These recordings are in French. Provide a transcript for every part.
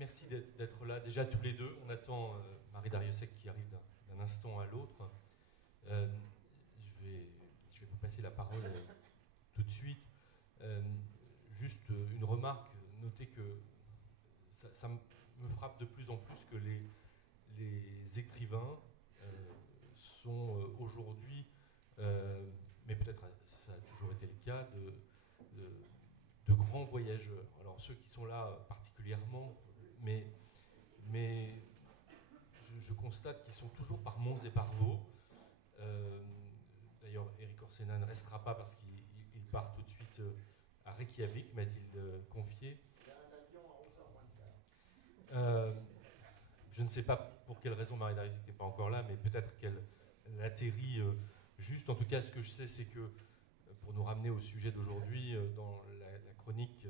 merci d'être là, déjà tous les deux. On attend Marie Dariussec qui arrive d'un instant à l'autre. Je vais vous passer la parole tout de suite. Juste une remarque, notez que ça me frappe de plus en plus que les écrivains sont aujourd'hui, mais peut-être ça a toujours été le cas, de grands voyageurs. Alors ceux qui sont là particulièrement, mais je constate qu'ils sont toujours par monts et par vaux. D'ailleurs, Éric Orsena ne restera pas parce qu'il part tout de suite à Reykjavik, m'a-t-il confié. Il y a un avion à 11h moins le quart. Je ne sais pas pour quelle raison Marie Dariussec n'est pas encore là, mais peut-être qu'elle atterrit juste. En tout cas, ce que je sais, c'est que, pour nous ramener au sujet d'aujourd'hui, dans la chronique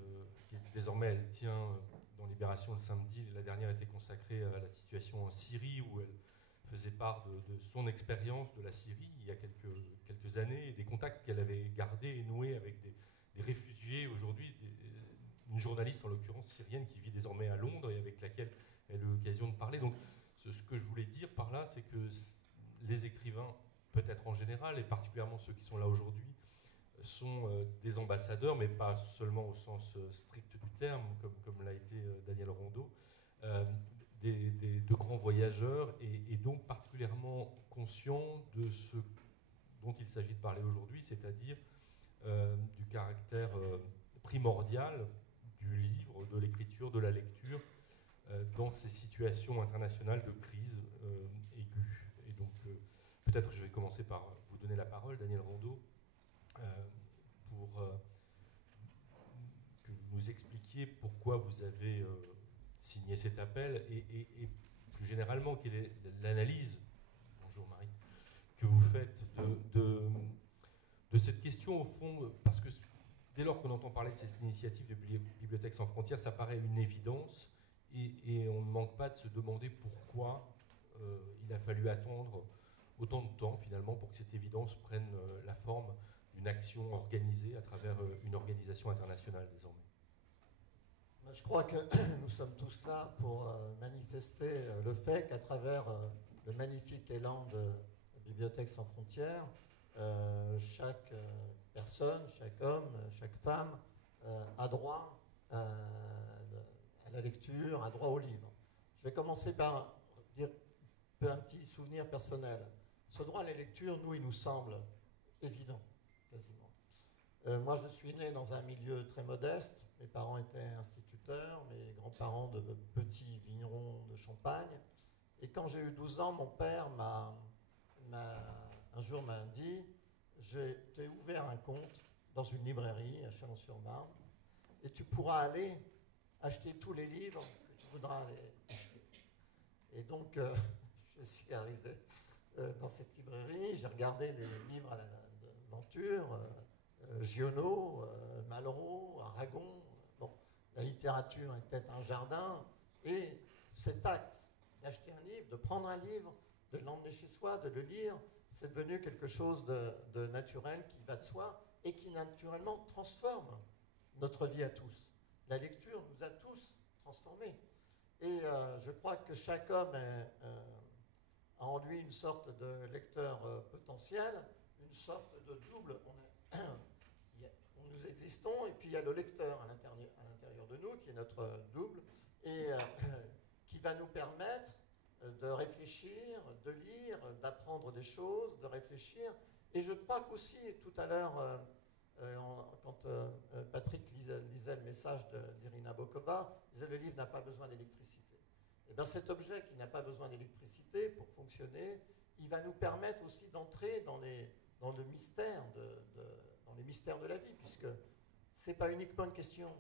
qui désormais elle tient dans Libération le samedi, la dernière était consacrée à la situation en Syrie, où elle faisait part de son expérience de la Syrie il y a quelques années, et des contacts qu'elle avait gardés et noués avec des réfugiés aujourd'hui, une journaliste en l'occurrence syrienne qui vit désormais à Londres et avec laquelle elle a eu l'occasion de parler. Donc ce que je voulais dire par là, c'est que les écrivains, peut-être en général, et particulièrement ceux qui sont là aujourd'hui, sont des ambassadeurs, mais pas seulement au sens strict du terme, comme l'a été Daniel Rondeau, de grands voyageurs, et donc particulièrement conscients de ce dont il s'agit de parler aujourd'hui, c'est-à-dire du caractère primordial du livre, de l'écriture, de la lecture, dans ces situations internationales de crise aiguë. Et donc, peut-être je vais commencer par vous donner la parole, Daniel Rondeau, pour que vous nous expliquiez pourquoi vous avez signé cet appel et plus généralement, quelle est l'analyse, bonjour Marie, que vous faites de cette question au fond, parce que dès lors qu'on entend parler de cette initiative de Bibliothèques sans frontières, ça paraît une évidence et on ne manque pas de se demander pourquoi il a fallu attendre autant de temps finalement pour que cette évidence prenne la forme d'une action organisée à travers une organisation internationale désormais. Je crois que nous sommes tous là pour manifester le fait qu'à travers le magnifique élan de Bibliothèques sans frontières, chaque personne, chaque homme, chaque femme a droit à la lecture, a droit au livre. Je vais commencer par dire un petit souvenir personnel. Ce droit à la lecture, nous, il nous semble évident, quasiment. Moi, je suis né dans un milieu très modeste. Mes parents étaient instituteurs, mes grands-parents de petits vignerons de Champagne. Et quand j'ai eu 12 ans, mon père un jour m'a dit « Je t'ai ouvert un compte dans une librairie à Chalon-sur-Marne et tu pourras aller acheter tous les livres que tu voudras aller acheter. » Et donc, je suis arrivé dans cette librairie, j'ai regardé les livres d'aventure, Giono, Malraux, Aragon. Bon, la littérature était un jardin, et cet acte d'acheter un livre, de prendre un livre, de l'emmener chez soi, de le lire, c'est devenu quelque chose de naturel qui va de soi et qui naturellement transforme notre vie à tous. La lecture nous a tous transformés. Et je crois que chaque homme a en lui une sorte de lecteur potentiel, une sorte de double. Nous existons, et puis il y a le lecteur à l'intérieur de nous, qui est notre double, et qui va nous permettre de réfléchir, de lire, d'apprendre des choses, de réfléchir. Et je crois qu'aussi, tout à l'heure, quand Patrick lisait le message d'Irina Bokova, il disait le livre n'a pas besoin d'électricité. Et bien cet objet qui n'a pas besoin d'électricité pour fonctionner, il va nous permettre aussi d'entrer dans le mystère dans les mystères de la vie, puisque ce n'est pas uniquement une question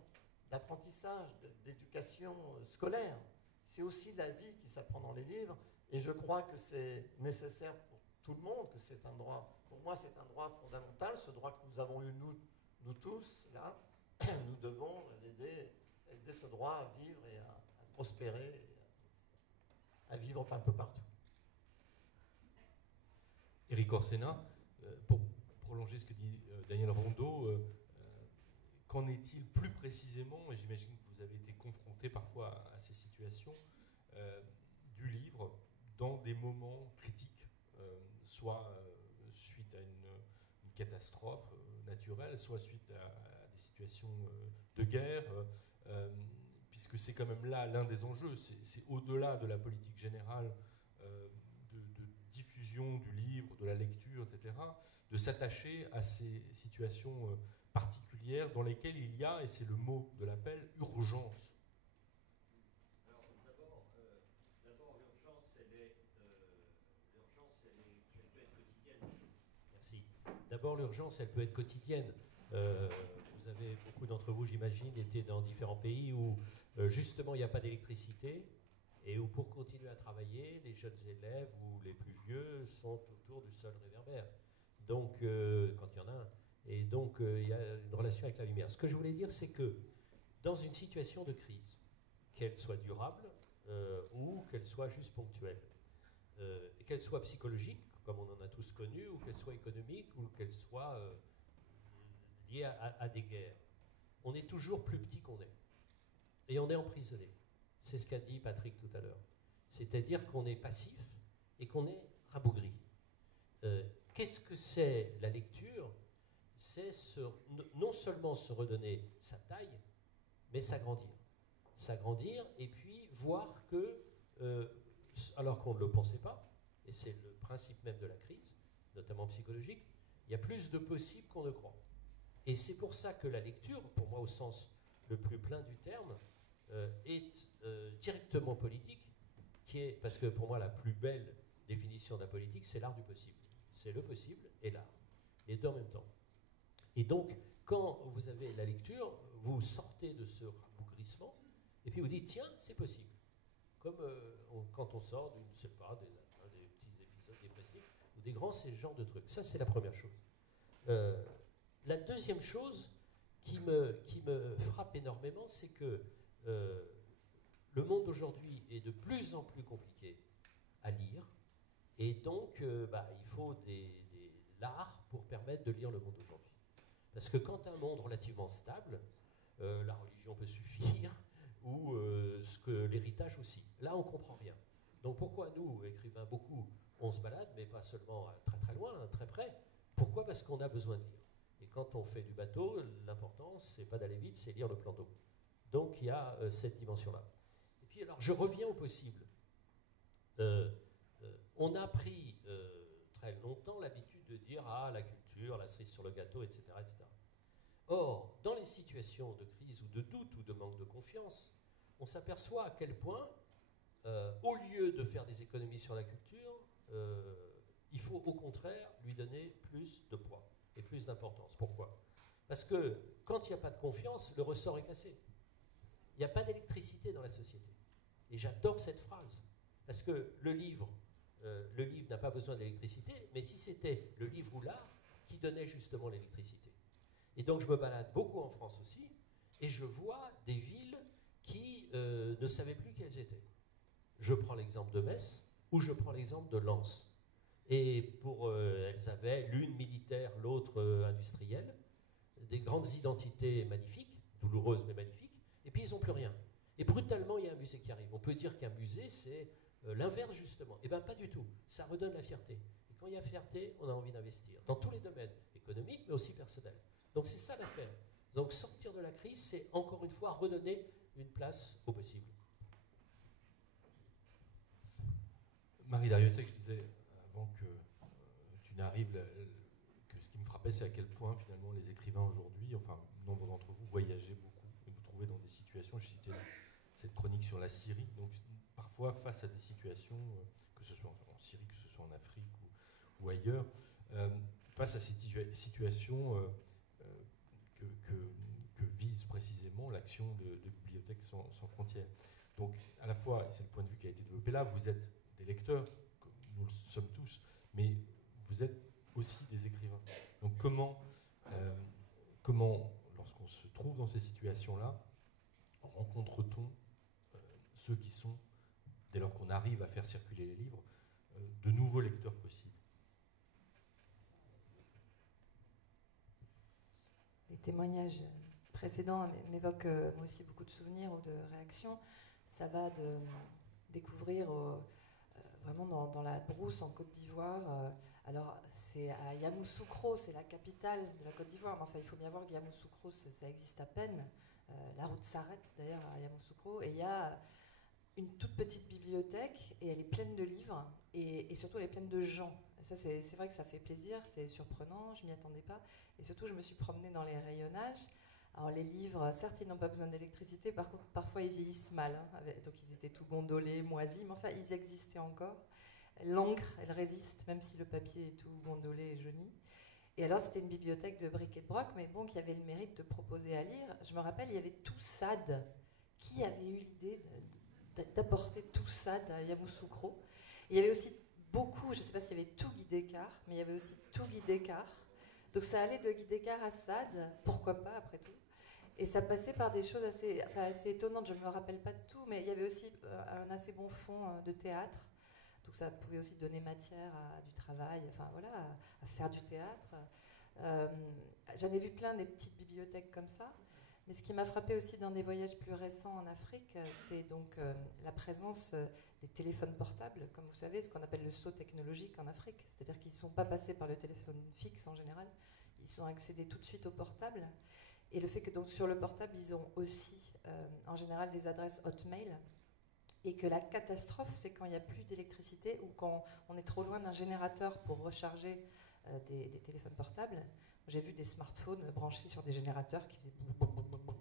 d'apprentissage, d'éducation scolaire, c'est aussi la vie qui s'apprend dans les livres, et je crois que c'est nécessaire pour tout le monde, que c'est un droit, pour moi c'est un droit fondamental, ce droit que nous avons eu nous tous, là, nous devons aider ce droit à vivre et à prospérer, et à vivre un peu partout. Éric Orsena, pour prolonger ce que dit Daniel Rondeau, qu'en est-il plus précisément, et j'imagine que vous avez été confronté parfois à ces situations du livre dans des moments critiques, soit suite à une catastrophe naturelle, soit suite à des situations de guerre, puisque c'est quand même là l'un des enjeux, c'est au-delà de la politique générale de diffusion du livre, de la lecture, etc., de s'attacher à ces situations particulières dans lesquelles il y a, et c'est le mot de l'appel, urgence. Alors d'abord, l'urgence, elle peut être quotidienne. Merci. D'abord, l'urgence, elle peut être quotidienne. Vous avez, beaucoup d'entre vous, j'imagine, été dans différents pays où justement il n'y a pas d'électricité et où pour continuer à travailler, les jeunes élèves ou les plus vieux sont autour du sol réverbère. Donc, quand il y en a un. Et donc, il y a une relation avec la lumière. Ce que je voulais dire, c'est que dans une situation de crise, qu'elle soit durable ou qu'elle soit juste ponctuelle, et qu'elle soit psychologique, comme on en a tous connu, ou qu'elle soit économique, ou qu'elle soit liée à des guerres, on est toujours plus petit qu'on est. Et on est emprisonné. C'est ce qu'a dit Patrick tout à l'heure. C'est-à-dire qu'on est passif et qu'on est rabougri. Qu'est-ce que c'est la lecture? C'est non seulement se redonner sa taille, mais s'agrandir. S'agrandir et puis voir que, alors qu'on ne le pensait pas, et c'est le principe même de la crise, notamment psychologique, il y a plus de possibles qu'on ne croit. Et c'est pour ça que la lecture, pour moi au sens le plus plein du terme, est directement politique, parce que pour moi la plus belle définition de la politique, c'est l'art du possible. C'est le possible et l'art, les deux en même temps. Et donc, quand vous avez la lecture, vous sortez de ce rabougrissement, et puis vous dites, tiens, c'est possible. Comme quand on sort d'une, je sais pas, des petits épisodes dépressifs, ou des grands, c'est ce genre de trucs. Ça, c'est la première chose. La deuxième chose qui me frappe énormément, c'est que le monde d'aujourd'hui est de plus en plus compliqué à lire, et donc il faut l'art pour permettre de lire le monde d'aujourd'hui. Parce que quand un monde relativement stable, la religion peut suffire, ou l'héritage aussi. Là, on ne comprend rien. Donc pourquoi nous, écrivains beaucoup, on se balade, mais pas seulement très très loin, très près. Pourquoi? Parce qu'on a besoin de lire. Et quand on fait du bateau, l'important, c'est pas d'aller vite, c'est lire le plan d'eau. Donc il y a cette dimension-là. Et puis alors, je reviens au possible. On a pris très longtemps l'habitude de dire « Ah, la culture, la cerise sur le gâteau, etc. etc. » Or, dans les situations de crise ou de doute ou de manque de confiance, on s'aperçoit à quel point, au lieu de faire des économies sur la culture, il faut au contraire lui donner plus de poids et plus d'importance. Pourquoi? Parce que quand il n'y a pas de confiance, le ressort est cassé. Il n'y a pas d'électricité dans la société. Et j'adore cette phrase, parce que le livre n'a pas besoin d'électricité, mais si c'était le livre ou l'art qui donnait justement l'électricité. Et donc je me balade beaucoup en France aussi, et je vois des villes qui ne savaient plus qui elles étaient. Je prends l'exemple de Metz, ou je prends l'exemple de Lens. Et elles avaient l'une militaire, l'autre industrielle, des grandes identités magnifiques, douloureuses mais magnifiques, et puis ils n'ont plus rien. Et brutalement, il y a un musée qui arrive. On peut dire qu'un musée, c'est l'inverse justement. Eh bien pas du tout, ça redonne la fierté. Et quand il y a fierté, on a envie d'investir, dans tous les domaines, économiques mais aussi personnels. Donc c'est ça l'affaire. Donc sortir de la crise, c'est encore une fois redonner une place au possible. Marie Darrieussecq, je disais avant que tu n'arrives, que ce qui me frappait, c'est à quel point finalement les écrivains aujourd'hui, enfin nombre d'entre vous, voyagez beaucoup et vous trouvez dans des situations, je citais cette chronique sur la Syrie, donc parfois face à des situations, que ce soit en Syrie, que ce soit en Afrique ou ailleurs, face à ces situations que vise précisément l'action de Bibliothèques sans frontières. Donc, à la fois, et c'est le point de vue qui a été développé là, vous êtes des lecteurs, comme nous le sommes tous, mais vous êtes aussi des écrivains. Donc, comment lorsqu'on se trouve dans ces situations-là, rencontre-t-on ceux qui sont, dès lors qu'on arrive à faire circuler les livres, de nouveaux lecteurs possibles? Les témoignages précédents m'évoquent moi aussi beaucoup de souvenirs ou de réactions. ça va de découvrir vraiment dans la brousse en Côte d'Ivoire. Alors, c'est à Yamoussoukro, c'est la capitale de la Côte d'Ivoire. Mais enfin, il faut bien voir que Yamoussoukro, ça existe à peine. La route s'arrête d'ailleurs à Yamoussoukro. Et il y a une toute petite bibliothèque et elle est pleine de livres et surtout elle est pleine de gens. Et ça, c'est vrai que ça fait plaisir, c'est surprenant, je m'y attendais pas. Et surtout, je me suis promenée dans les rayonnages. Alors les livres, certes, ils n'ont pas besoin d'électricité, par contre, parfois ils vieillissent mal. Donc ils étaient tout gondolés, moisis, mais enfin, ils existaient encore. L'encre, elle résiste, même si le papier est tout gondolé et jauni. Et alors, c'était une bibliothèque de bric et de broc, mais bon, qui avait le mérite de proposer à lire. Je me rappelle, il y avait Toussade. Qui avait eu l'idée d'apporter Toussade à Yamoussoukro? Il y avait aussi beaucoup, je ne sais pas s'il y avait tout Guy Descartes, mais il y avait aussi tout Guy Descartes. Donc ça allait de Guy Descartes à Sade, pourquoi pas après tout. Et ça passait par des choses assez étonnantes, je ne me rappelle pas de tout, mais il y avait aussi un assez bon fond de théâtre. Donc ça pouvait aussi donner matière à du travail, enfin voilà, à faire du théâtre. J'en ai vu plein des petites bibliothèques comme ça. Mais ce qui m'a frappé aussi dans des voyages plus récents en Afrique, c'est donc la présence des téléphones portables, comme vous savez, ce qu'on appelle le saut technologique en Afrique. C'est-à-dire qu'ils ne sont pas passés par le téléphone fixe en général, ils sont accédés tout de suite au portable. Et le fait que donc sur le portable, ils ont aussi en général des adresses Hotmail. Et que la catastrophe, c'est quand il n'y a plus d'électricité ou quand on est trop loin d'un générateur pour recharger des téléphones portables. J'ai vu des smartphones branchés sur des générateurs qui faisaient...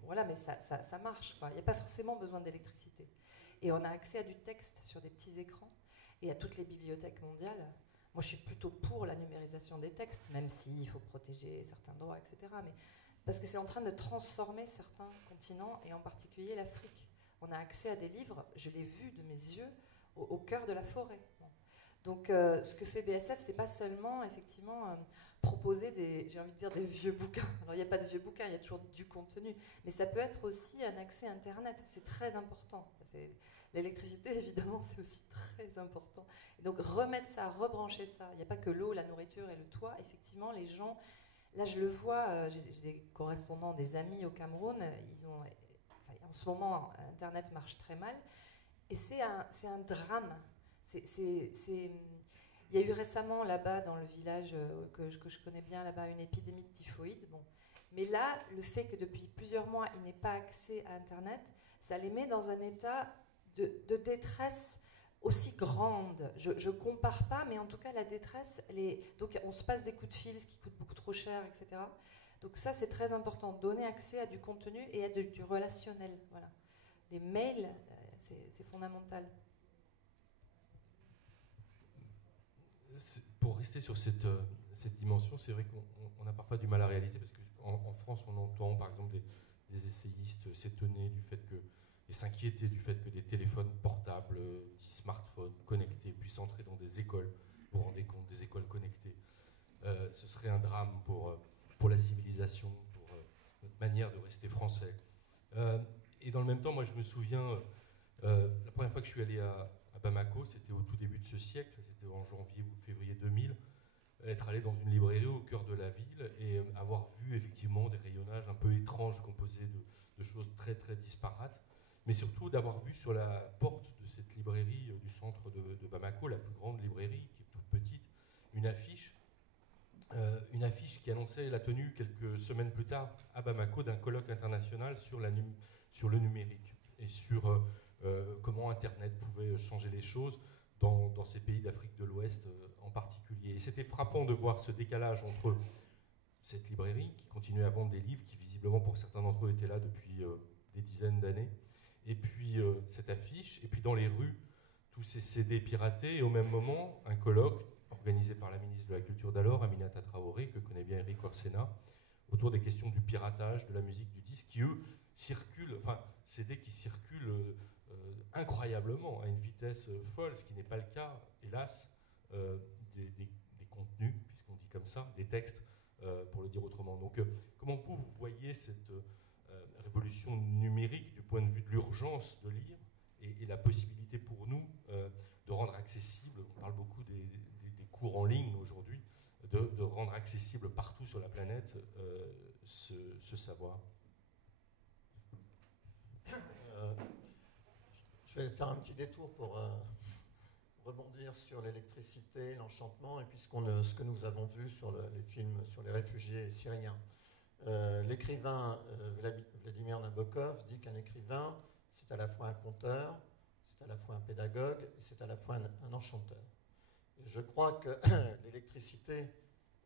Voilà, mais ça marche, quoi. Il n'y a pas forcément besoin d'électricité. Et on a accès à du texte sur des petits écrans et à toutes les bibliothèques mondiales. Moi, je suis plutôt pour la numérisation des textes, même s'il faut protéger certains droits, etc. Mais parce que c'est en train de transformer certains continents, et en particulier l'Afrique. On a accès à des livres, je l'ai vu de mes yeux, au cœur de la forêt. Bon. Donc ce que fait BSF, c'est pas seulement effectivement proposer des vieux bouquins. Alors il n'y a pas de vieux bouquins, il y a toujours du contenu, mais ça peut être aussi un accès Internet, c'est très important. L'électricité, évidemment, c'est aussi très important. Et donc remettre ça, rebrancher ça, il n'y a pas que l'eau, la nourriture et le toit, effectivement, les gens, là je le vois, j'ai des correspondants, des amis au Cameroun, ils ont... En ce moment, Internet marche très mal. Et c'est un drame. Il y a eu récemment là-bas, dans le village que je connais bien, là-bas, une épidémie de typhoïde. Bon. Mais là, le fait que depuis plusieurs mois, ils n'aient pas accès à Internet, ça les met dans un état de détresse aussi grande. Je ne compare pas, mais en tout cas, la détresse, donc on se passe des coups de fil, ce qui coûte beaucoup trop cher, etc. Donc ça, c'est très important, donner accès à du contenu et à du relationnel. Voilà. Les mails, c'est fondamental. Pour rester sur cette dimension, c'est vrai qu'on a parfois du mal à réaliser, parce qu'en France, on entend par exemple des essayistes s'étonner du fait que, et s'inquiéter du fait que des téléphones portables, des smartphones connectés puissent entrer dans des écoles. Vous vous rendez compte, des écoles connectées. Ce serait un drame pour la civilisation, pour notre manière de rester français. Et dans le même temps, moi je me souviens, la première fois que je suis allé à Bamako, c'était au tout début de ce siècle, c'était en janvier ou février 2000, être allé dans une librairie au cœur de la ville et avoir vu effectivement des rayonnages un peu étranges composés de choses très très disparates, mais surtout d'avoir vu sur la porte de cette librairie du centre de Bamako, la plus grande librairie, qui est toute petite, une affiche qui annonçait la tenue quelques semaines plus tard à Bamako d'un colloque international sur le numérique et sur comment Internet pouvait changer les choses dans ces pays d'Afrique de l'Ouest en particulier. Et c'était frappant de voir ce décalage entre cette librairie qui continuait à vendre des livres qui visiblement pour certains d'entre eux étaient là depuis des dizaines d'années, et puis cette affiche, et puis dans les rues, tous ces CD piratés, et au même moment, un colloque organisé par la ministre de la Culture d'alors, Aminata Traoré, que connaît bien Eric Orsena, autour des questions du piratage, de la musique, du disque, qui eux circulent, enfin CD qui circulent incroyablement à une vitesse folle, ce qui n'est pas le cas, hélas, des contenus, puisqu'on dit comme ça, des textes, pour le dire autrement. Donc comment vous voyez cette révolution numérique du point de vue de l'urgence de lire et la possibilité pour nous de rendre accessible, on parle beaucoup des cours en ligne aujourd'hui, de rendre accessible partout sur la planète ce savoir. Je vais faire un petit détour pour rebondir sur l'électricité, l'enchantement, et puis ce que nous avons vu sur les films sur les réfugiés syriens. L'écrivain Vladimir Nabokov dit qu'un écrivain, c'est à la fois un conteur, c'est à la fois un pédagogue, et c'est à la fois un enchanteur. Et je crois que l'électricité,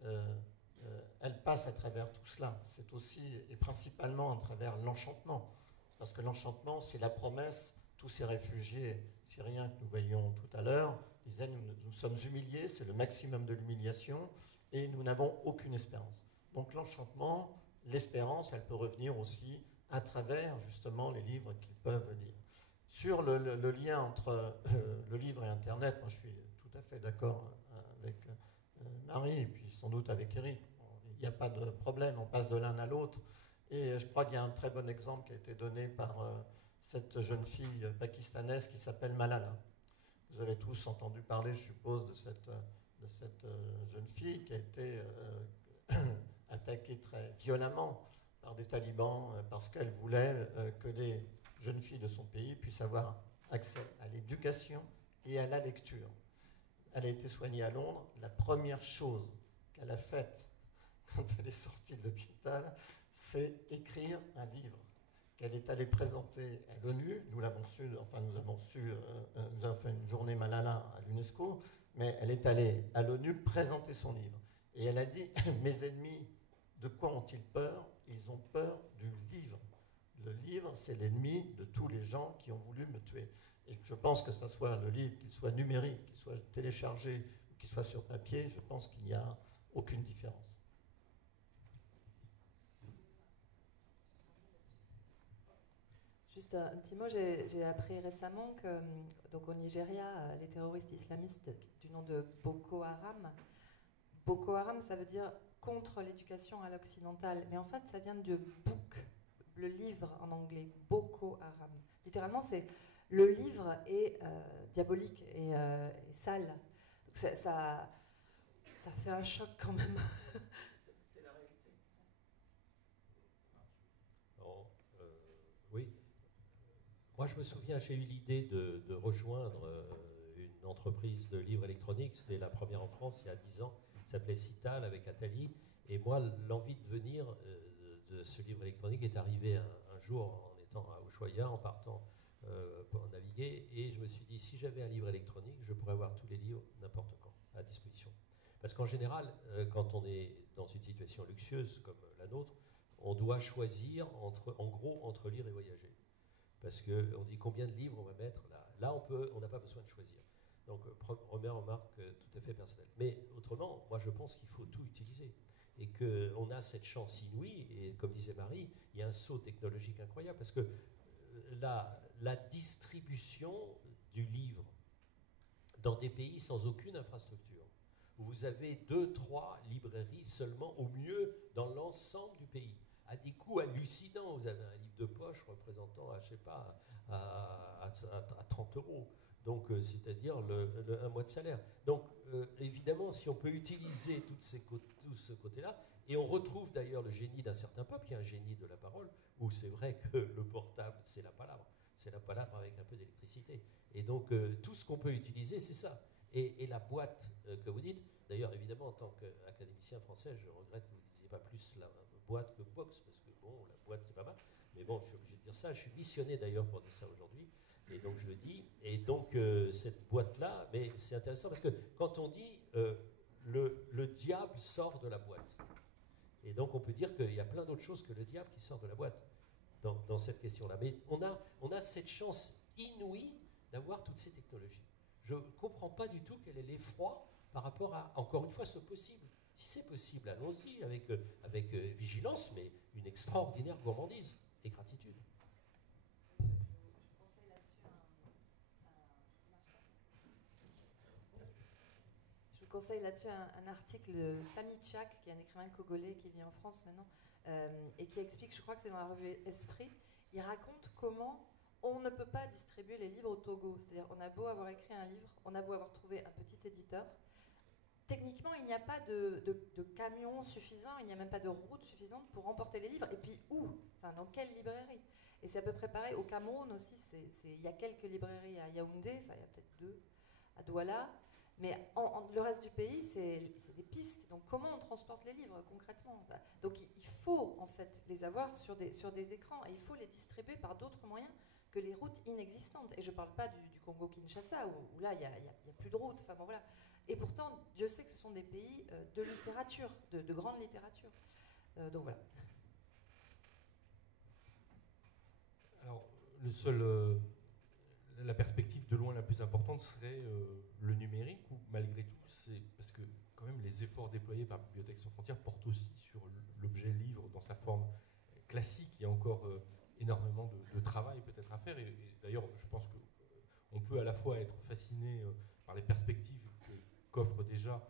elle passe à travers tout cela. C'est aussi et principalement à travers l'enchantement. Parce que l'enchantement, c'est la promesse. Tous ces réfugiés syriens que nous voyions tout à l'heure disaient nous sommes humiliés, c'est le maximum de l'humiliation, et nous n'avons aucune espérance. Donc l'enchantement, l'espérance, elle peut revenir aussi à travers justement les livres qu'ils peuvent lire. Sur le lien entre le livre et Internet, moi je suis tout à fait d'accord avec Marie, et puis sans doute avec Eric. Il n'y a pas de problème, on passe de l'un à l'autre. Et je crois qu'il y a un très bon exemple qui a été donné par cette jeune fille pakistanaise qui s'appelle Malala. Vous avez tous entendu parler, je suppose, de cette jeune fille qui a été attaquée très violemment par des talibans parce qu'elle voulait que les jeunes filles de son pays puissent avoir accès à l'éducation et à la lecture. Elle a été soignée à Londres. La première chose qu'elle a faite quand elle est sortie de l'hôpital, c'est écrire un livre qu'elle est allée présenter à l'ONU. Nous l'avons su, enfin nous avons fait une journée Malala à l'UNESCO, mais elle est allée à l'ONU présenter son livre. Et elle a dit, mes ennemis, de quoi ont-ils peur? Ils ont peur du livre. Le livre, c'est l'ennemi de tous les gens qui ont voulu me tuer. Et je pense que ce soit le livre, qu'il soit numérique, qu'il soit téléchargé, qu'il soit sur papier, je pense qu'il n'y a aucune différence. Juste un petit mot, j'ai appris récemment que donc au Nigeria, les terroristes islamistes du nom de Boko Haram, Boko Haram, ça veut dire contre l'éducation à l'occidentale, mais en fait ça vient de book, le livre en anglais, Boko Haram. Littéralement, c'est le livre est diabolique et sale. Donc ça fait un choc quand même. C'est la réalité. Oui. Moi, je me souviens, j'ai eu l'idée de rejoindre une entreprise de livres électroniques. C'était la première en France il y a 10 ans. Ça s'appelait Cital avec Attali. Et moi, l'envie de venir de ce livre électronique est arrivée un jour en étant à Ushuaïa, en partant pour naviguer. Et je me suis dit, si j'avais un livre électronique, je pourrais avoir tous les livres n'importe quand à disposition. Parce qu'en général, quand on est dans une situation luxueuse comme la nôtre, on doit choisir entre lire et voyager. Parce qu'on dit combien de livres on va mettre là. Là, on n'a pas besoin de choisir. Donc, première remarque tout à fait personnelle. Mais autrement, moi, je pense qu'il faut tout utiliser. Et qu'on a cette chance inouïe, et comme disait Marie, il y a un saut technologique incroyable, parce que la distribution du livre dans des pays sans aucune infrastructure, où vous avez 2-3 librairies seulement, au mieux, dans l'ensemble du pays, à des coûts hallucinants. Vous avez un livre de poche représentant, je sais pas, à 30 €. Donc, c'est-à-dire un mois de salaire. Donc, évidemment, si on peut utiliser tout ce côté-là, et on retrouve d'ailleurs le génie d'un certain peuple, qui est un génie de la parole, où c'est vrai que le portable, c'est la palabre. C'est la palabre avec un peu d'électricité. Et donc, tout ce qu'on peut utiliser, c'est ça. Et la boîte que vous dites, d'ailleurs, évidemment, en tant qu'académicien français, je regrette que vous ne disiez pas plus la boîte que box, parce que bon, la boîte, c'est pas mal. Mais bon, je suis obligé de dire ça. Je suis missionné d'ailleurs pour dire ça aujourd'hui. Et donc, je le dis. Et donc, cette boîte-là, mais c'est intéressant parce que quand on dit le diable sort de la boîte, et donc on peut dire qu'il y a plein d'autres choses que le diable qui sort de la boîte dans cette question-là. Mais on a cette chance inouïe d'avoir toutes ces technologies. Je ne comprends pas du tout quel est l'effroi par rapport à, encore une fois, ce possible. Si c'est possible, allons-y avec vigilance, mais une extraordinaire gourmandise et gratitude. Je vous conseille là-dessus un article de Sami Tchak, qui est un écrivain congolais qui vit en France maintenant, et qui explique, je crois que c'est dans la revue Esprit, il raconte comment on ne peut pas distribuer les livres au Togo. C'est-à-dire, on a beau avoir écrit un livre, on a beau avoir trouvé un petit éditeur, techniquement, il n'y a pas de camion suffisant, il n'y a même pas de route suffisante pour emporter les livres. Et puis où? Enfin, dans quelle librairie? Et c'est à peu près pareil. Au Cameroun aussi, il y a quelques librairies à Yaoundé, enfin il y a peut-être 2 à Douala, mais le reste du pays, c'est des pistes. Donc comment on transporte les livres concrètement ça? Donc il faut en fait les avoir sur des écrans, et il faut les distribuer par d'autres moyens que les routes inexistantes. Et je ne parle pas du Congo-Kinshasa, où là, il n'y a plus de routes. Enfin, bon, voilà. Et pourtant, Dieu sait que ce sont des pays de littérature, de grande littérature. Donc voilà. Alors, la perspective de loin la plus importante serait le numérique, ou malgré tout, c'est parce que quand même les efforts déployés par Bibliothèques sans frontières portent aussi sur l'objet livre dans sa forme classique. Il y a encore énormément de travail peut-être à faire, et d'ailleurs je pense qu'on peut à la fois être fasciné par les perspectives qu'offre déjà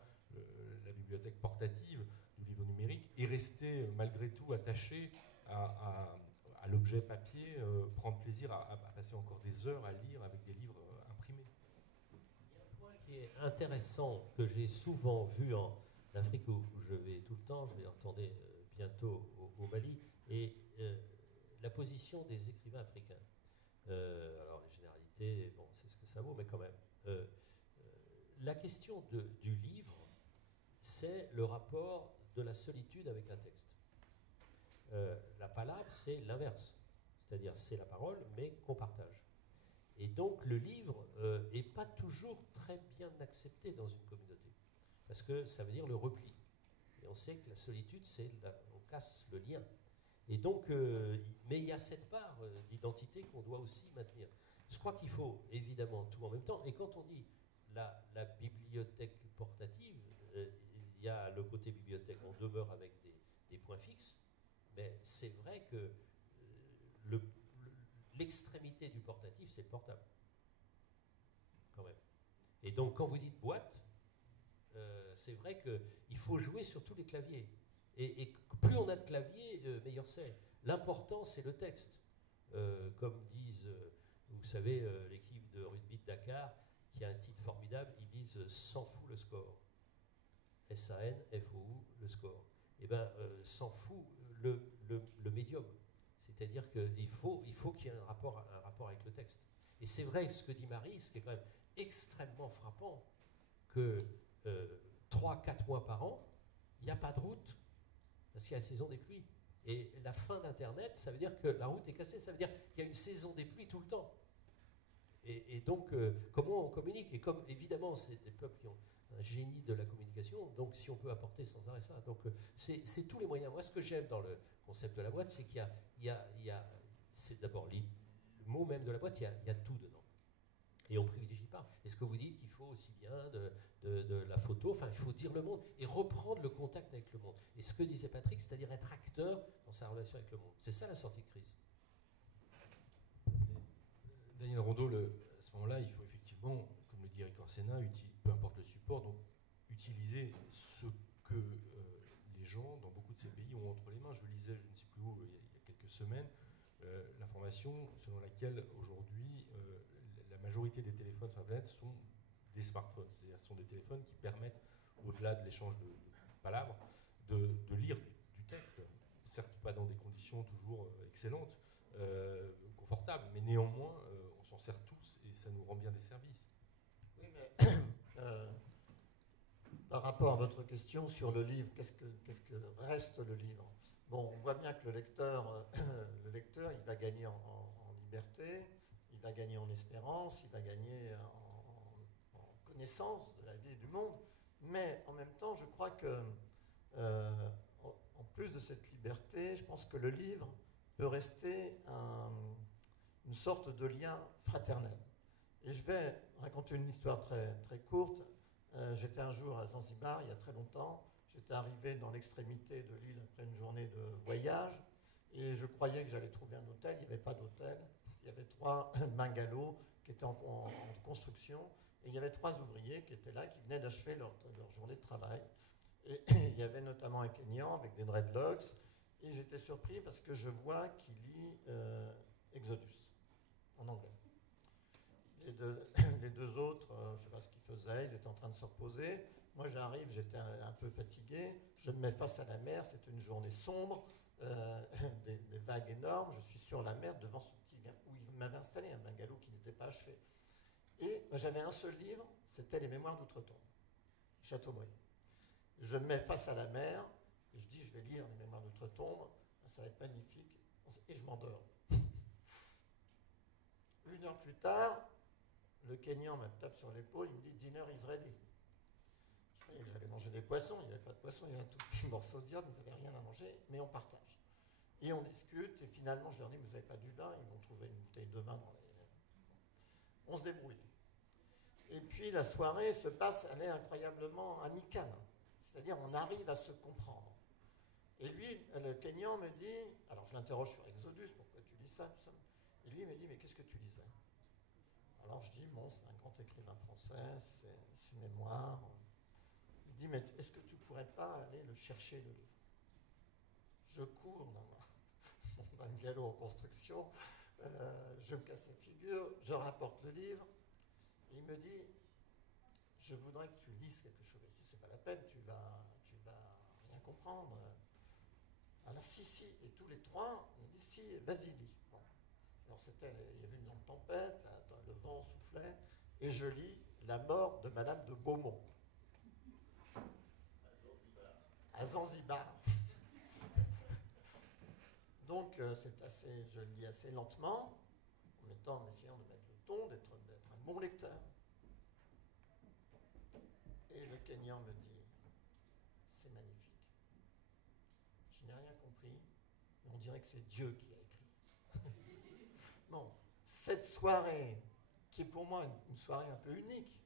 la bibliothèque portative du livre numérique, et rester malgré tout attaché à l'objet papier, prendre plaisir à passer encore des heures à lire avec des livres imprimés. Il y a un point qui est intéressant, que j'ai souvent vu en Afrique, où je vais tout le temps, je vais retourner bientôt au Mali, et la position des écrivains africains. Alors les généralités, bon, c'est ce que ça vaut, mais quand même. La question du livre, c'est le rapport de la solitude avec un texte. La palabre, c'est l'inverse. C'est-à-dire, c'est la parole, mais qu'on partage. Et donc, le livre n'est pas toujours très bien accepté dans une communauté. Parce que ça veut dire le repli. Et on sait que la solitude, on casse le lien. Et donc, mais il y a cette part d'identité qu'on doit aussi maintenir. Je crois qu'il faut évidemment tout en même temps. Et quand on dit la bibliothèque portative, il y a le côté bibliothèque, on demeure avec des points fixes, mais c'est vrai que l'extrémité du portatif, c'est le portable, quand même. Et donc, quand vous dites boîte, c'est vrai qu'il faut jouer sur tous les claviers. Et plus on a de claviers, meilleur c'est. L'important, c'est le texte. Comme disent, vous savez, l'équipe de rugby de Dakar, qui a un titre formidable, ils disent « s'en fout le score ». S-A-N-F-O-U, le score. Eh bien, s'en fout le médium. C'est-à-dire qu'il faut qu'il y ait un rapport avec le texte. Et c'est vrai ce que dit Marie, ce qui est quand même extrêmement frappant, que 3-4 mois par an, il n'y a pas de route, parce qu'il y a la saison des pluies. Et la fin d'Internet, ça veut dire que la route est cassée, ça veut dire qu'il y a une saison des pluies tout le temps. Et donc, comment on communique? Et comme, évidemment, c'est des peuples qui ont un génie de la communication, donc si on peut apporter sans arrêt ça. Donc, c'est tous les moyens. Moi, ce que j'aime dans le concept de la boîte, c'est qu'il y a c'est d'abord le mot même de la boîte, il y a tout dedans. Et on ne privilégie pas. Est-ce que vous dites qu'il faut aussi bien de la photo, enfin, il faut dire le monde et reprendre le contact avec le monde. Et ce que disait Patrick, c'est-à-dire être acteur dans sa relation avec le monde. C'est ça la sortie de crise. Daniel Rondeau, à ce moment-là, il faut effectivement, comme le dit Eric Orsena, peu importe le support, donc utiliser ce que les gens dans beaucoup de ces pays ont entre les mains. Je lisais, je ne sais plus où, il y a quelques semaines, l'information selon laquelle aujourd'hui la majorité des téléphones sur la planète sont des smartphones, c'est-à-dire sont des téléphones qui permettent, au-delà de l'échange de palabres, de lire du texte, certes pas dans des conditions toujours excellentes, confortables, mais néanmoins on s'en sert tous et ça nous rend bien des services. Oui, mais par rapport à votre question sur le livre, qu'est-ce que reste le livre? Bon, on voit bien que le lecteur, il va gagner en liberté, il va gagner en espérance, il va gagner en connaissance de la vie et du monde, mais en même temps, je crois que en plus de cette liberté, je pense que le livre peut rester une sorte de lien fraternel. Et je vais raconter une histoire très, très courte. J'étais un jour à Zanzibar, il y a très longtemps. J'étais arrivé dans l'extrémité de l'île après une journée de voyage. Et je croyais que j'allais trouver un hôtel. Il n'y avait pas d'hôtel. Il y avait 3 bungalows qui étaient en construction. Et il y avait 3 ouvriers qui étaient là, qui venaient d'achever leur journée de travail. Et il y avait notamment un Kenyan avec des dreadlocks. Et j'étais surpris parce que je vois qu'il lit Exodus en anglais. les deux autres, je ne sais pas ce qu'ils faisaient, ils étaient en train de se reposer. Moi, j'arrive, j'étais un peu fatigué. Je me mets face à la mer, c'était une journée sombre, des vagues énormes. Je suis sur la mer devant ce petit où il m'avait installé un bungalow qui n'était pas achevé. Et j'avais un seul livre, c'était Les Mémoires d'Outre-Tombe, Chateaubriand. Je me mets face à la mer, et je dis, je vais lire Les Mémoires d'Outre-Tombe, ça va être magnifique, et je m'endors. 1 heure plus tard, le Kenyan me tape sur l'épaule, il me dit, dinner is ready. Je croyais que j'allais manger des poissons, il n'y avait pas de poisson, il y avait un tout petit morceau de viande, ils n'avaient rien à manger, mais on partage. Et on discute, et finalement, je leur dis, vous n'avez pas du vin, ils vont trouver une bouteille de vin dans les... On se débrouille. Et puis la soirée se passe, elle est incroyablement amicale. C'est-à-dire, on arrive à se comprendre. Et lui, le Kenyan me dit, alors je l'interroge sur Exodus, pourquoi tu lis ça, tout ça. Et lui, il me dit, mais qu'est-ce que tu lisais? Alors je dis, bon, c'est un grand écrivain français, c'est ses mémoires. Il dit, mais est-ce que tu ne pourrais pas aller le chercher, le livre? Je cours dans mon bungalow en construction, je me casse la figure, je rapporte le livre, et il me dit, je voudrais que tu lises quelque chose. Je dis, c'est pas la peine, tu vas rien comprendre. Alors si, et tous les trois, on dit, si, vas-y, lis. Bon. Alors il y avait une grande tempête, le vent soufflait, et je lis La mort de Madame de Beaumont. À Zanzibar. Donc je lis assez lentement, en essayant de mettre le ton, d'être un bon lecteur. Et le Kenyan me dit, c'est magnifique. Je n'ai rien compris, mais on dirait que c'est Dieu qui a écrit. Bon, cette soirée, qui est pour moi une soirée un peu unique,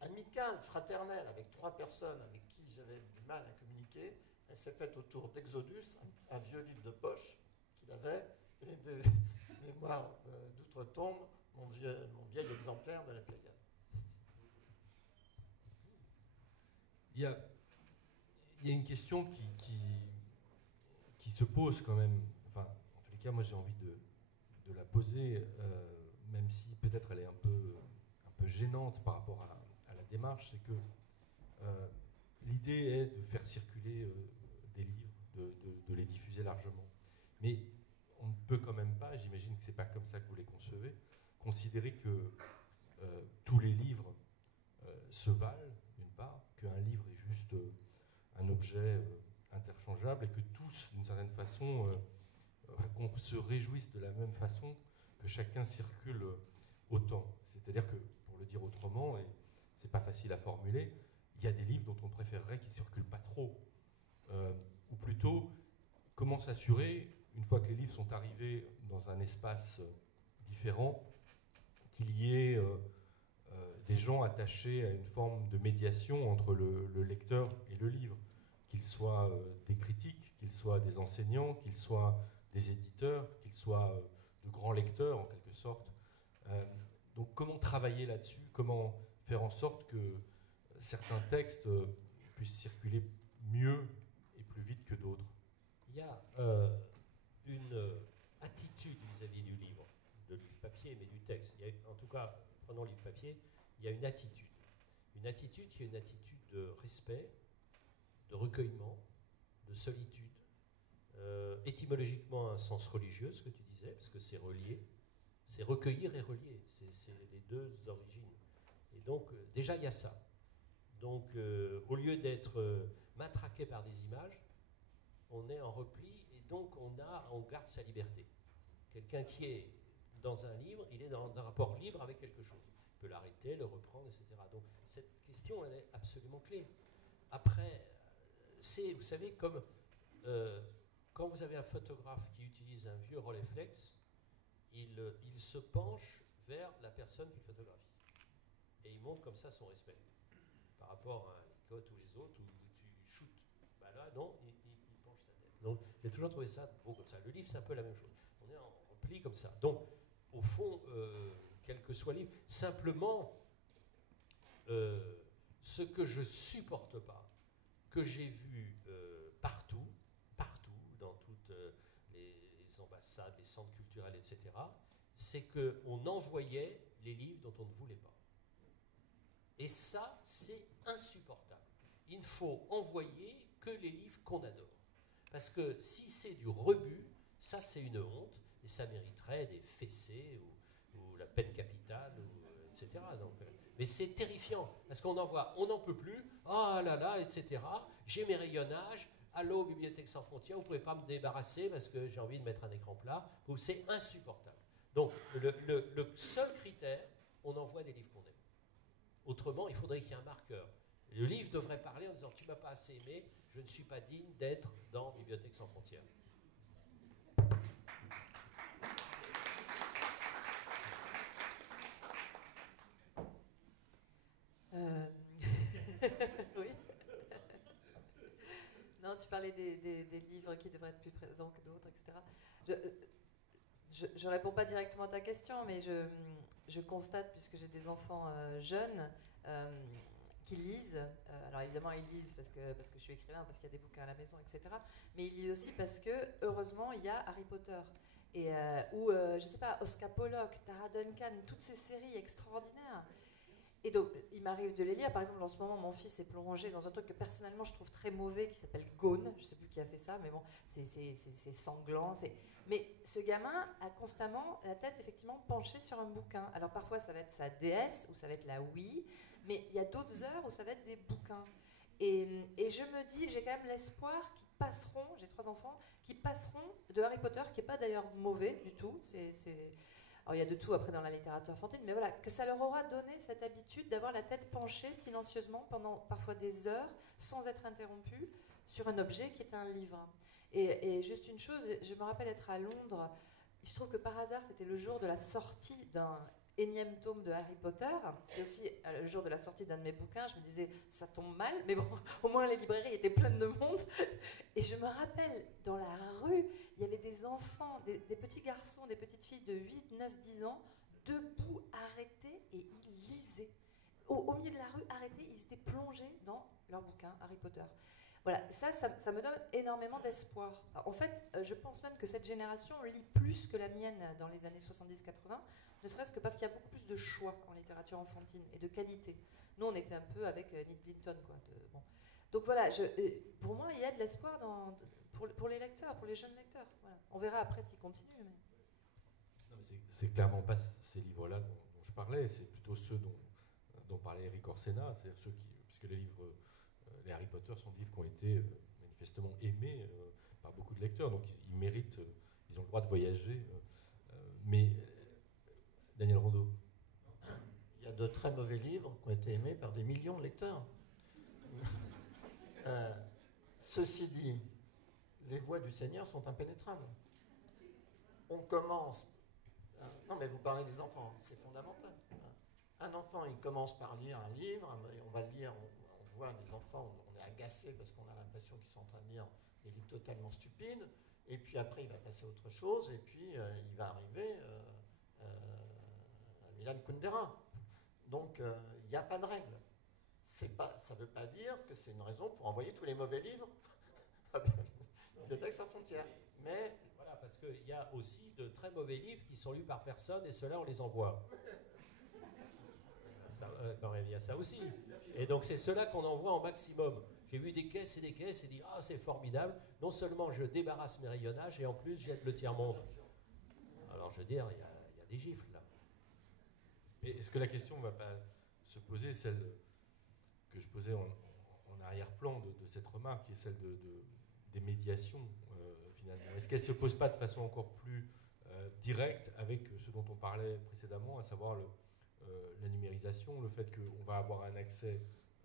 amicale, fraternelle, avec 3 personnes avec qui j'avais du mal à communiquer, elle s'est faite autour d'Exodus, un vieux livre de poche qu'il avait, et de Mémoires d'Outre-Tombe, mon vieil exemplaire de la Pléiade. Il y a une question qui se pose quand même, enfin, en tous les cas, moi j'ai envie de la poser, même si peut-être elle est un peu gênante par rapport à la démarche, c'est que l'idée est de faire circuler des livres, de les diffuser largement. Mais on ne peut quand même pas, j'imagine que ce n'est pas comme ça que vous les concevez, considérer que tous les livres se valent, d'une part, qu'un livre est juste un objet interchangeable et que tous, d'une certaine façon, qu'on se réjouisse de la même façon, que chacun circule autant. C'est-à-dire que, pour le dire autrement, et c'est pas facile à formuler, il y a des livres dont on préférerait qu'ils ne circulent pas trop. Ou plutôt, comment s'assurer, une fois que les livres sont arrivés dans un espace différent, qu'il y ait des gens attachés à une forme de médiation entre le lecteur et le livre, qu'ils soient des critiques, qu'ils soient des enseignants, qu'ils soient des éditeurs, qu'ils soient de grands lecteurs en quelque sorte. Donc comment travailler là-dessus? Comment faire en sorte que certains textes puissent circuler mieux et plus vite que d'autres? Il y a une attitude vis-à-vis du livre, de livre papier, mais du texte. Il y a, en tout cas, prenons le livre papier, il y a une attitude. Une attitude qui est une attitude de respect, de recueillement, de solitude. Étymologiquement, un sens religieux, ce que tu disais, parce que c'est relié. C'est recueillir et relier. C'est les deux origines. Et donc, déjà, il y a ça. Donc, au lieu d'être matraqué par des images, on est en repli et donc on garde sa liberté. Quelqu'un qui est dans un livre, il est dans un rapport libre avec quelque chose. Il peut l'arrêter, le reprendre, etc. Donc cette question, elle est absolument clé. Après, c'est, vous savez, comme quand vous avez un photographe qui utilise un vieux Rolleiflex, il se penche vers la personne qu'il photographie. Et il montre comme ça son respect. Par rapport à un Nicotte ou les autres, où tu shootes. Ben là, non, il penche sa tête. Donc, j'ai toujours trouvé ça beau comme ça. Le livre, c'est un peu la même chose. On est en repli comme ça. Donc, au fond, quel que soit le livre, simplement, ce que je supporte pas, que j'ai vu partout, dans toutes les ambassades, les centres culturels, etc., c'est qu'on envoyait les livres dont on ne voulait pas. Et ça, c'est insupportable. Il ne faut envoyer que les livres qu'on adore. Parce que si c'est du rebut, ça c'est une honte, et ça mériterait des fessées ou la peine capitale, etc. Donc, mais c'est terrifiant, parce qu'on envoie, on n'en peut plus, ah là là, etc. J'ai mes rayonnages, allô, Bibliothèque sans frontières, vous ne pouvez pas me débarrasser parce que j'ai envie de mettre un écran plat. C'est insupportable. Donc, le seul critère, on envoie des livres qu'on aime. Autrement, il faudrait qu'il y ait un marqueur. Le livre devrait parler en disant « Tu ne m'as pas assez aimé, je ne suis pas digne d'être dans Bibliothèque sans frontières ». Oui. Non, tu parlais des livres qui devraient être plus présents que d'autres, etc. Je ne réponds pas directement à ta question, mais je constate, puisque j'ai des enfants jeunes qui lisent, alors évidemment ils lisent parce que je suis écrivain, parce qu'il y a des bouquins à la maison, etc. Mais ils lisent aussi parce que, heureusement, il y a Harry Potter. Et, ou, je sais pas, Oscar Pollock, Tara Duncan, toutes ces séries extraordinaires. Et donc, il m'arrive de les lire. Par exemple, en ce moment, mon fils est plongé dans un truc que personnellement je trouve très mauvais, qui s'appelle Gone. Je ne sais plus qui a fait ça, mais bon, c'est sanglant. Mais ce gamin a constamment la tête, effectivement, penchée sur un bouquin. Alors parfois, ça va être sa DS, ou ça va être la Wii, mais il y a d'autres heures où ça va être des bouquins. Et je me dis, j'ai quand même l'espoir qu'ils passeront, j'ai 3 enfants, qui passeront de Harry Potter, qui n'est pas d'ailleurs mauvais du tout, alors il y a de tout après dans la littérature enfantine, mais voilà, que ça leur aura donné cette habitude d'avoir la tête penchée silencieusement pendant parfois des heures, sans être interrompue, sur un objet qui est un livre. Et juste une chose, je me rappelle être à Londres, il se trouve que par hasard, c'était le jour de la sortie d'un énième tome de Harry Potter. C'était aussi le jour de la sortie d'un de mes bouquins. Je me disais, ça tombe mal, mais bon, au moins les librairies étaient pleines de monde. Et je me rappelle, dans la rue, il y avait des enfants, des petits garçons, des petites filles de 8, 9, 10 ans, debout, arrêtés, et ils lisaient. Au milieu de la rue, arrêtés, ils étaient plongés dans leur bouquin Harry Potter. Voilà, ça me donne énormément d'espoir. En fait, je pense même que cette génération lit plus que la mienne dans les années 70-80, ne serait-ce que parce qu'il y a beaucoup plus de choix en littérature enfantine et de qualité. Nous, on était un peu avec Nick Blinton, quoi. Bon. Donc voilà, pour moi, il y a de l'espoir pour les lecteurs, pour les jeunes lecteurs. Voilà. On verra après s'ils continuent. Mais... Non, mais c'est clairement pas ces livres-là dont je parlais, c'est plutôt ceux dont parlait Eric Orsena, c'est-à-dire ceux qui, puisque les livres, les Harry Potter sont des livres qui ont été manifestement aimés par beaucoup de lecteurs, donc ils méritent, ils ont le droit de voyager. Mais Daniel Rondeau. Il y a de très mauvais livres qui ont été aimés par des millions de lecteurs. Ceci dit, les voies du Seigneur sont impénétrables. On commence... non, mais vous parlez des enfants, c'est fondamental. Un enfant, il commence par lire un livre, on va le lire, on voit les enfants, on est agacé parce qu'on a l'impression qu'ils sont en train de lire des livres totalement stupides, et puis après, il va passer à autre chose, et puis il va arriver à Milan Kundera. Donc, il n'y a pas de règle. Ça ne veut pas dire que c'est une raison pour envoyer tous les mauvais livres à la Bibliothèque sans frontières. Mais... Voilà, parce qu'il y a aussi de très mauvais livres qui sont lus par personne, et ceux-là, on les envoie. Quand même, il y a ça aussi. Et donc, c'est ceux-là qu'on envoie en maximum. J'ai vu des caisses et dit, ah, c'est formidable. Non seulement je débarrasse mes rayonnages, et en plus, j'aide le tiers-monde. Alors, je veux dire, il y a des gifles, là. Mais est-ce que la question ne va pas se poser, celle que je posais en arrière-plan de cette remarque, qui est celle des médiations, finalement? Est-ce qu'elle ne se pose pas de façon encore plus directe avec ce dont on parlait précédemment, à savoir la numérisation, le fait qu'on va avoir un accès,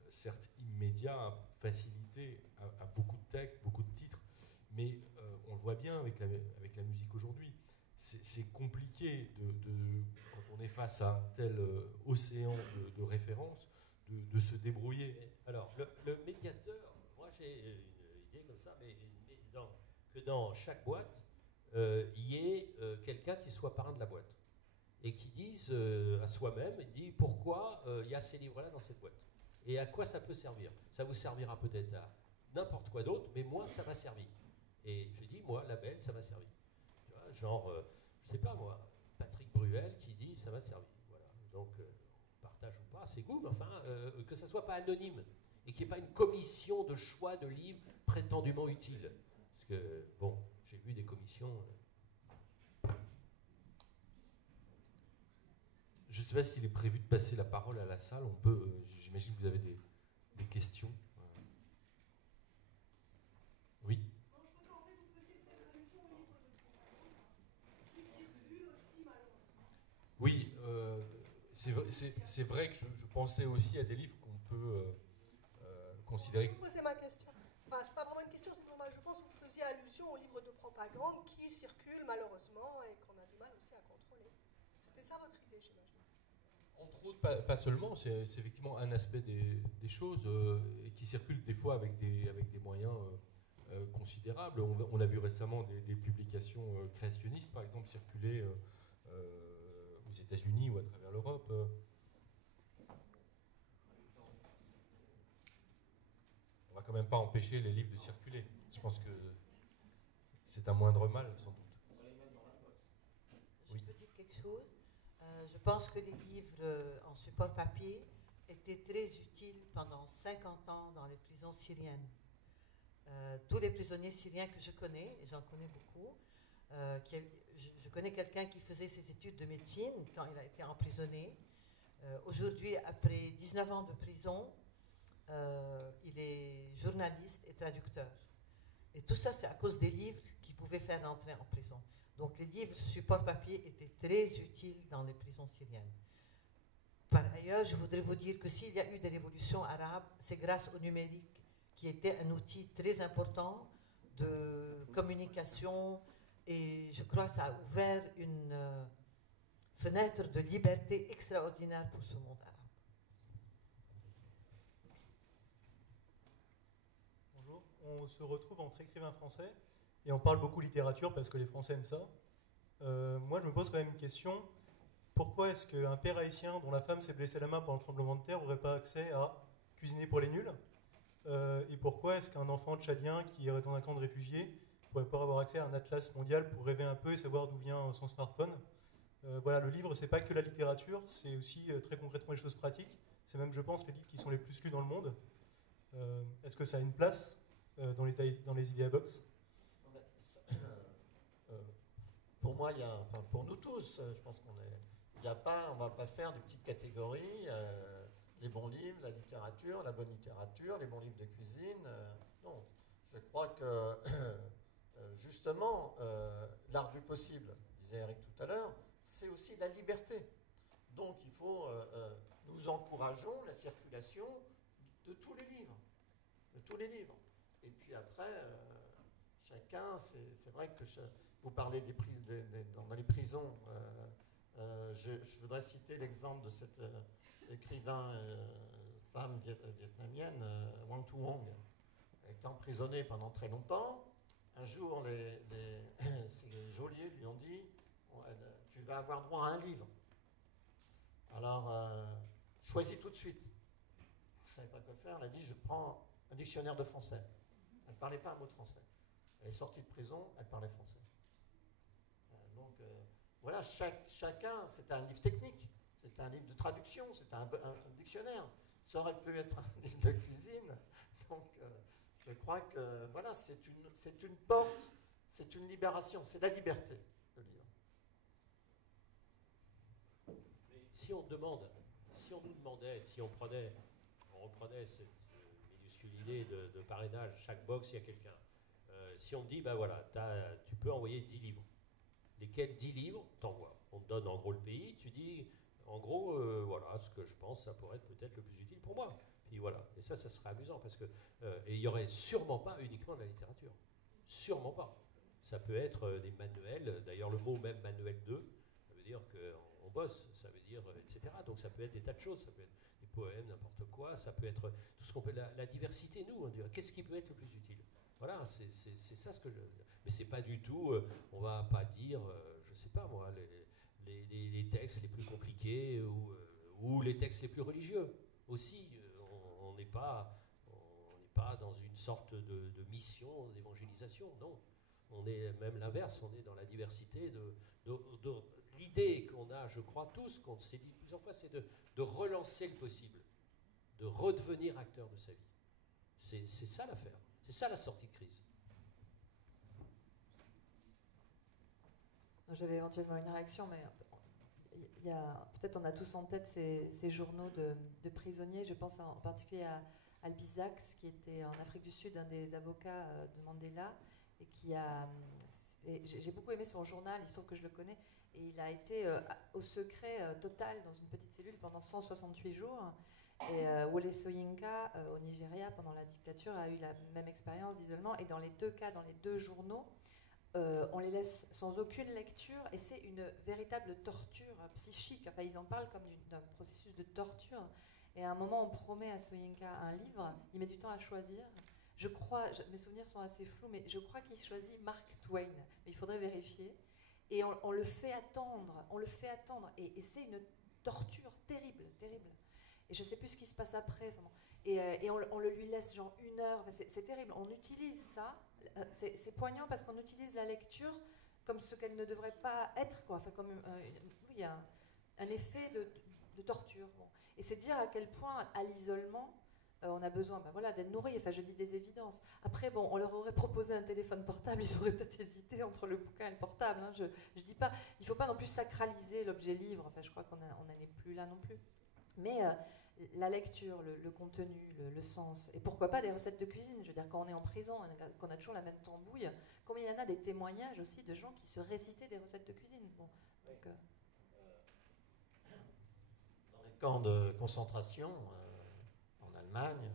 certes immédiat, facilité à beaucoup de textes, beaucoup de titres, mais on le voit bien avec la musique aujourd'hui. C'est compliqué, quand on est face à un tel océan de références, de se débrouiller. Alors, le médiateur, moi j'ai une idée comme ça, mais que dans chaque boîte, il y ait quelqu'un qui soit parrain de la boîte et qui dise à soi-même, dit pourquoi il y a ces livres-là dans cette boîte et à quoi ça peut servir. Ça vous servira peut-être à n'importe quoi d'autre, mais moi, ça m'a servi. Et je dis, moi, Label, ça m'a servi. Tu vois, genre, je sais pas moi, Patrick Bruel qui dit ça m'a servi. Voilà. Donc, on partage ou pas ses goûts, mais enfin, que ça soit pas anonyme et qu'il n'y ait pas une commission de choix de livres prétendument utiles. Parce que, bon, j'ai vu des commissions. Je ne sais pas s'il est prévu de passer la parole à la salle. On peut, j'imagine que vous avez des questions. Oui. Oui, c'est vrai que je pensais aussi à des livres qu'on peut considérer. Je vais vous poser ma question. Enfin, c'est pas vraiment une question, c'est normal. Je pense que vous faisiez allusion aux livres de propagande qui circulent malheureusement et qu'on a du mal aussi à contrôler. C'était ça votre idée, j'imagine. Entre autres, pas seulement, c'est effectivement un aspect des choses et qui circulent des fois avec des moyens considérables. On a vu récemment des publications créationnistes, par exemple, circuler aux États-Unis ou à travers l'Europe. On va quand même pas empêcher les livres de circuler. Je pense que c'est un moindre mal, sans doute. Je peux dire quelque chose. Je pense que les livres en support papier étaient très utiles pendant 50 ans dans les prisons syriennes. Tous les prisonniers syriens que je connais, et j'en connais beaucoup, je connais quelqu'un qui faisait ses études de médecine quand il a été emprisonné. Aujourd'hui, après 19 ans de prison, il est journaliste et traducteur. Et tout ça, c'est à cause des livres qui pouvaient faire entrer en prison. Donc les livres support papier étaient très utiles dans les prisons syriennes. Par ailleurs, je voudrais vous dire que s'il y a eu des révolutions arabes, c'est grâce au numérique, qui était un outil très important de communication, et je crois que ça a ouvert une fenêtre de liberté extraordinaire pour ce monde arabe. Bonjour, on se retrouve entre écrivains français et on parle beaucoup littérature parce que les Français aiment ça. Moi, je me pose quand même une question. Pourquoi est-ce qu'un père haïtien dont la femme s'est blessée la main pendant le tremblement de terre n'aurait pas accès à cuisiner pour les nuls? Et pourquoi est-ce qu'un enfant tchadien qui est dans un camp de réfugiés ne pourrait pas avoir accès à un atlas mondial pour rêver un peu et savoir d'où vient son smartphone? Voilà, le livre, c'est pas que la littérature, c'est aussi très concrètement les choses pratiques. C'est même, je pense, les livres qui sont les plus lus dans le monde. Est-ce que ça a une place dans les Idea Box? Pour moi, enfin pour nous tous, je pense qu'on on va pas faire des petites catégories, les bons livres, la littérature, la bonne littérature, les bons livres de cuisine. Non, je crois que justement, l'art du possible, disait Eric tout à l'heure, c'est aussi la liberté. Donc il faut, nous encourageons la circulation de tous les livres, Et puis après, chacun, c'est vrai que vous parlez dans les prisons. Je voudrais citer l'exemple de cette écrivain femme vietnamienne, Wang Tu Wong. Elle a été emprisonnée pendant très longtemps. Un jour, les geôliers lui ont dit tu vas avoir droit à un livre. Alors, choisis tout de suite. Elle ne savait pas quoi faire. Elle a dit je prends un dictionnaire de français. Elle ne parlait pas un mot de français. Elle est sortie de prison, elle parlait français. Donc, voilà, chacun, c'est un livre technique, c'est un livre de traduction, c'est un dictionnaire. Ça aurait pu être un livre de cuisine. Donc, je crois que, voilà, c'est une porte, c'est une libération, c'est la liberté, le livre. Mais si on nous demandait, si on reprenait cette minuscule idée de parrainage, chaque box, il y a quelqu'un. Si on te dit, ben voilà, tu peux envoyer 10 livres. Lesquels 10 livres t'envoies? On te donne en gros le pays, tu dis, en gros, voilà, ce que je pense, ça pourrait être peut-être le plus utile pour moi. Puis voilà, et ça serait amusant, parce que, et il n'y aurait sûrement pas uniquement de la littérature. Sûrement pas. Ça peut être des manuels, d'ailleurs le mot même manuel 2, ça veut dire qu'on bosse, ça veut dire, etc. Donc ça peut être des tas de choses, ça peut être des poèmes, n'importe quoi, ça peut être tout ce qu'on peut, la diversité, nous, on dirait, qu'est-ce qui peut être le plus utile? Voilà, c'est ça ce que je... Mais c'est pas du tout, on va pas dire, je sais pas moi, les textes les plus compliqués ou les textes les plus religieux. Aussi, on n'est pas dans une sorte de mission d'évangélisation, non. On est même l'inverse, on est dans la diversité l'idée qu'on a, je crois tous, qu'on s'est dit plusieurs fois, c'est de relancer le possible, de redevenir acteur de sa vie. C'est ça l'affaire, c'est ça la sortie de crise. J'avais éventuellement une réaction, mais peut-être on a tous en tête ces journaux de prisonniers. Je pense en particulier à Albizac, qui était en Afrique du Sud, un des avocats de Mandela, et j'ai beaucoup aimé son journal, il se trouve que je le connais, et il a été au secret total dans une petite cellule pendant 168 jours. Et Wole Soyinka, au Nigeria, pendant la dictature, a eu la même expérience d'isolement, et dans les deux cas, dans les deux journaux, on les laisse sans aucune lecture, et c'est une véritable torture psychique. Enfin, ils en parlent comme d'un processus de torture. Et à un moment, on promet à Soyinka un livre, il met du temps à choisir. Je crois, mes souvenirs sont assez flous, mais je crois qu'il choisit Mark Twain. Mais il faudrait vérifier. Et on le fait attendre, et c'est une torture terrible, terrible. Et je ne sais plus ce qui se passe après. Vraiment. Et on le lui laisse genre 1 heure. Enfin, c'est terrible. On utilise ça. C'est poignant parce qu'on utilise la lecture comme ce qu'elle ne devrait pas être, quoi. Enfin, comme oui, un effet de torture. Bon. Et c'est dire à quel point, à l'isolement, on a besoin d'être nourri. Enfin, je dis des évidences. Après, bon, on leur aurait proposé un téléphone portable, ils auraient peut-être hésité entre le bouquin et le portable. Hein. Je dis pas, il ne faut pas non plus sacraliser l'objet livre. Enfin, je crois qu'on n'en est plus là non plus. Mais la lecture, le contenu, le sens, et pourquoi pas des recettes de cuisine. Je veux dire, quand on est en prison, qu'on a toujours la même tambouille, combien il y en a des témoignages aussi de gens qui se récitaient des recettes de cuisine. Bon, donc, dans les camps de concentration, en Allemagne,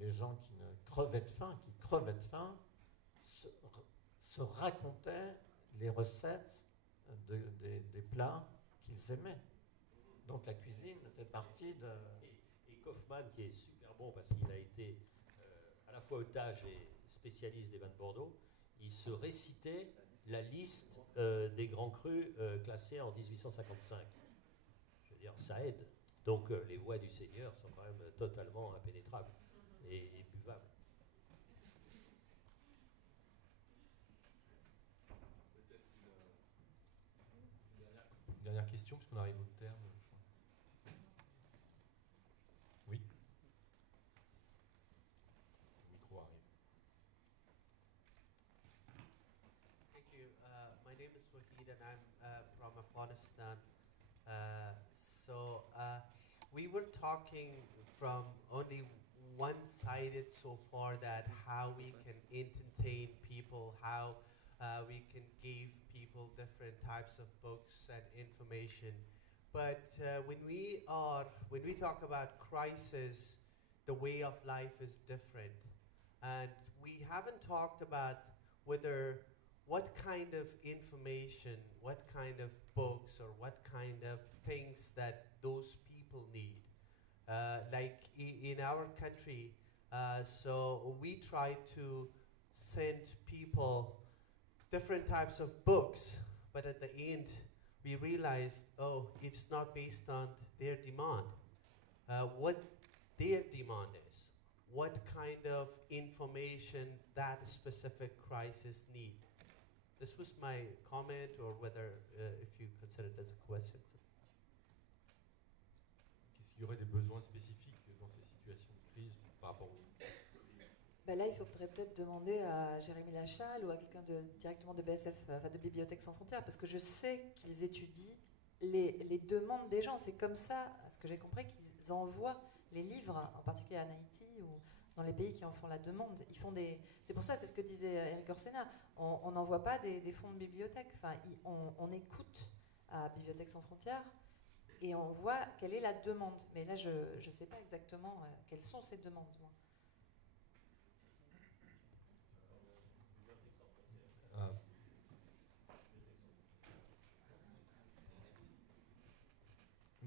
les gens qui crevaient de faim, se racontaient les recettes des plats qu'ils aimaient. Donc la cuisine fait partie de... Et Kaufmann, qui est super bon parce qu'il a été à la fois otage et spécialiste des vins de Bordeaux, il se récitait la liste des grands crus classés en 1855. Je veux dire, ça aide. Donc les voies du Seigneur sont quand même totalement impénétrables et buvables. Une dernière question, puisqu'on arrive au terme. Oui. Le micro arrive. Thank you. My name is Wahid and I'm from Afghanistan. We were talking from only one-sided so far, that how we can entertain people, how we can give people different types of books and information. But when we talk about crisis, the way of life is different. And we haven't talked about what kind of information, what kind of books, or what kind of things that those people need. Like in our country, so we try to send people different types of books, but at the end, we realized, it's not based on their demand. What their demand is, what kind of information that specific crisis need. This was my comment, or whether if you consider it as a question. Qu'est-ce qu'il y aurait des besoins spécifiques dans ces situations de crise par rapport au... Là, il faudrait peut-être demander à Jérémy Lachal ou à quelqu'un directement de BSF, enfin de Bibliothèques sans frontières, parce que je sais qu'ils étudient les demandes des gens. C'est comme ça, à ce que j'ai compris, qu'ils envoient les livres, en particulier à Haïti ou dans les pays qui en font la demande. C'est pour ça, c'est ce que disait Eric Orsena, on n'envoie pas des fonds de bibliothèque. Enfin, on écoute à Bibliothèques sans frontières et on voit quelle est la demande. Mais là, je ne sais pas exactement quelles sont ces demandes.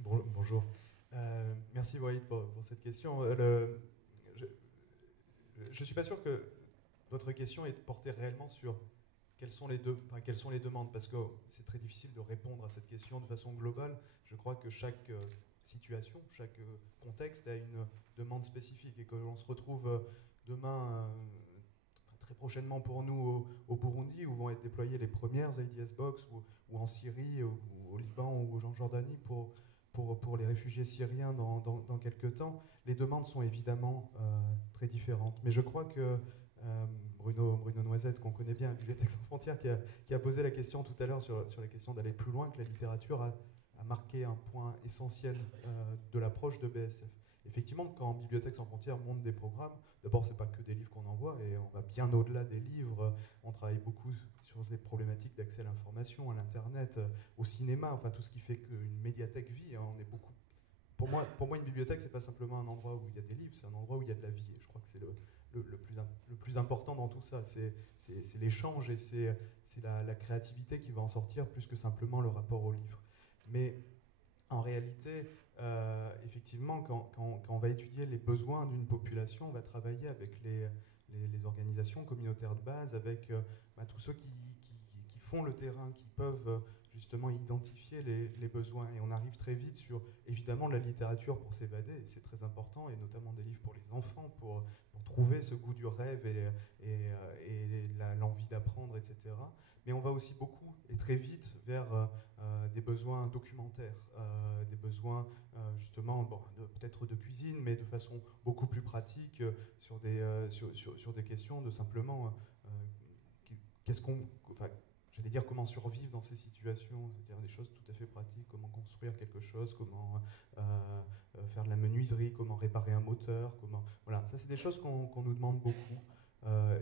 Bonjour. Merci Wahid pour cette question. Je ne suis pas sûr que votre question est portée réellement sur quelles sont les demandes, parce que c'est très difficile de répondre à cette question de façon globale. Je crois que chaque situation, chaque contexte a une demande spécifique, et que l'on se retrouve demain très prochainement pour nous au Burundi, où vont être déployées les premières IDS Box, ou en Syrie, ou au Liban, ou en Jordanie pour les réfugiés syriens dans quelques temps. Les demandes sont évidemment très différentes. Mais je crois que Bruno Noisette, qu'on connaît bien, Bibliothèques sans frontières, qui a posé la question tout à l'heure sur la question d'aller plus loin, que la littérature a marqué un point essentiel de l'approche de BSF. Effectivement, quand Bibliothèques sans frontières monte des programmes, d'abord, ce n'est pas que des livres qu'on envoie, et on va bien au-delà des livres. On travaille beaucoup sur les problématiques d'accès à l'information, à l'Internet, au cinéma, enfin tout ce qui fait qu'une médiathèque vit. On est beaucoup... Pour moi, une bibliothèque, ce n'est pas simplement un endroit où il y a des livres, c'est un endroit où il y a de la vie. Et je crois que c'est le plus important dans tout ça. C'est l'échange et c'est la créativité qui va en sortir, plus que simplement le rapport au livre. Mais en réalité, effectivement, quand on va étudier les besoins d'une population, on va travailler avec les organisations communautaires de base, avec tous ceux qui font le terrain, qui peuvent justement identifier les besoins. Et on arrive très vite sur, évidemment, la littérature pour s'évader, et c'est très important, et notamment des livres pour les enfants, pour trouver ce goût du rêve et l'envie d'apprendre, etc. Mais on va aussi beaucoup et très vite vers des besoins documentaires, des besoins justement peut-être de cuisine, mais de façon beaucoup plus pratique sur des questions de simplement j'allais dire comment survivre dans ces situations, c'est-à-dire des choses tout à fait pratiques, comment construire quelque chose, comment faire de la menuiserie, comment réparer un moteur, voilà, ça c'est des choses qu'on nous demande beaucoup.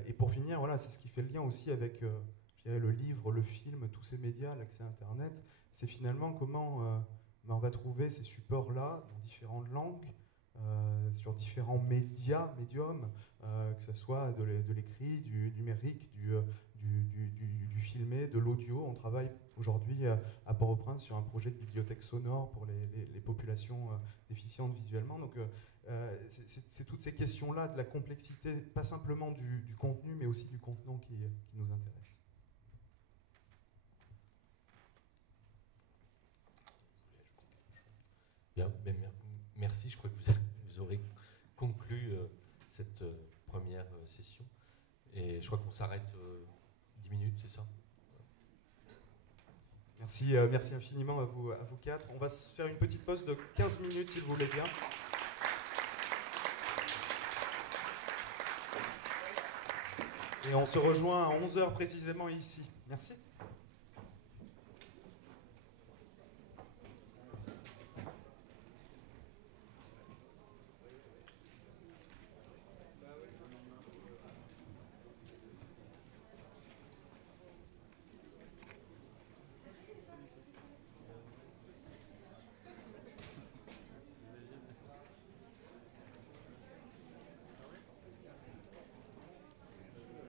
Et pour finir, voilà, c'est ce qui fait le lien aussi avec je dirais, le livre, le film, tous ces médias, l'accès à Internet, c'est finalement comment on va trouver ces supports-là dans différentes langues, sur différents médiums, que ce soit de l'écrit, du numérique, du filmé, de l'audio. On travaille aujourd'hui à Port-au-Prince sur un projet de bibliothèque sonore pour les populations déficientes visuellement. Donc c'est toutes ces questions-là, de la complexité, pas simplement du contenu, mais aussi du contenant qui nous intéresse. Bien, merci. Je crois que vous aurez conclu cette première session. Et je crois qu'on s'arrête 10 minutes, c'est ça? Merci infiniment à vous quatre. On va se faire une petite pause de 15 minutes, s'il vous plaît bien. Et on se rejoint à 11h précisément ici. Merci.